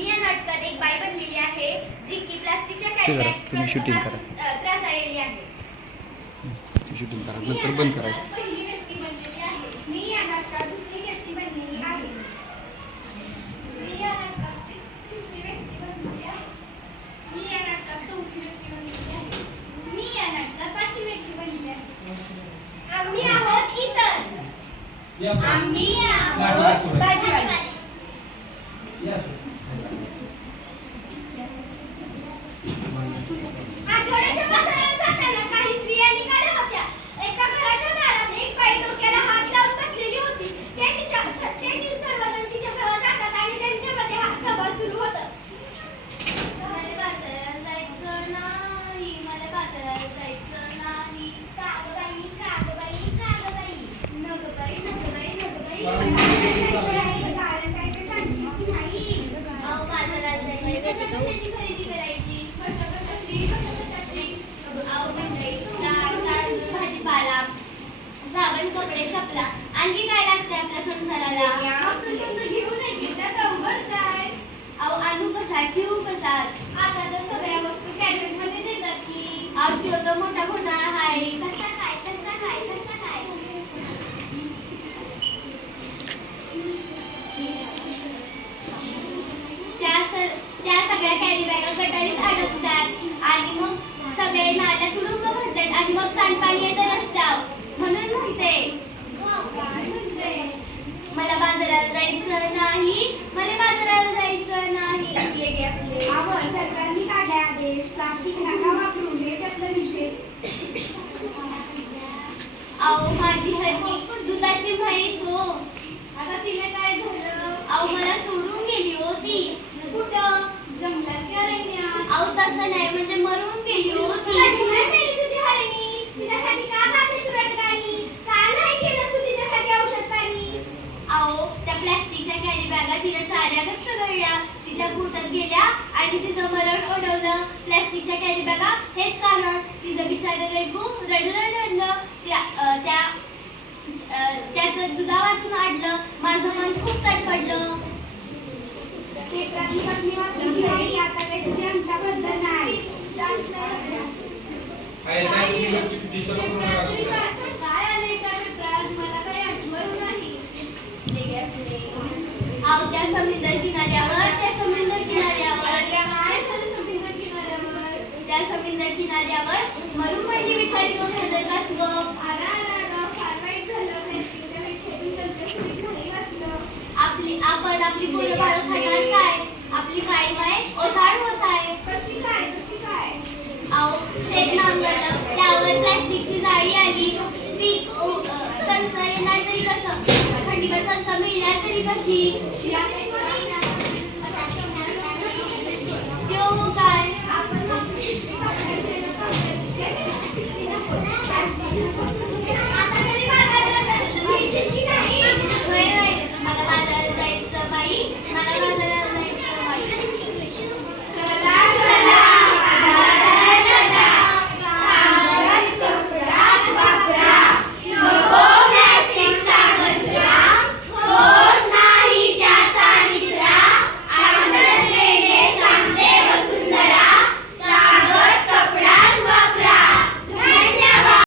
मी या नाटकात एक बाई बनलेली आहे जी की प्लास्टिकच्या कॅरीबॅग तुम्ही शूटिंग करा. त्रास आलेली आहे. शूटिंग करा. नंतर बंद करा पहिली व्यक्ती बनलेली आहे. मी या नाटकात दुसरी व्यक्ती बनलेली आहे. आम्ही आहोत इतर. आम्ही आहोत साबण कपडे चपला. आणखी काय लागते आपल्या संसाराला? अहो आणू कशात? ठेवू कशात? आता तर सगळ्या वस्तू कॅबिनेटमध्ये देतात की. अहो तो तर मोठा घोटाळा आहे. कसा काय? कसा काय? कसा काय? त्या सर त्या सगळ्या कॅरी बॅगा गटारीत अडकतात. आणि मग सगळे नाल्या तुडुंब भरतात. आणि मग सांडपाणी येतं रस्त्यावर. अहो माझी हरणी दुधाची म्हैस हो. आता तिला काय झालं? अहो मला सोडून गेली होती कुठं? जंगलात की अरण्यात? अहो तसं नाही म्हणजे मरून गेली होती तुझी हरणी? तिच्यासाठी का जाते तू रडगाणी का नाही केलं तू तिच्यासाठी औषध पाणी? अहो त्या प्लॅस्टिकच्या कॅरी बॅगा तिने चाऱ्यागत चघळल्या तिच्या पोटात गेल्या आणि तिचं मरण ओढवलं. प्लॅस्टिकच्या कॅरी बॅगा माझं मन आपली आपण आपली पोरं बाळं खाणार काय? आपली काय काय ओसाड होत आहे. कशी काय? कशी काय? अहो शेत नांगरलं त्यावर प्लॅस्टिकची जाळी आली. पीक कणसं येणार तरी कसं? कणसं मिळणार तरी कशी?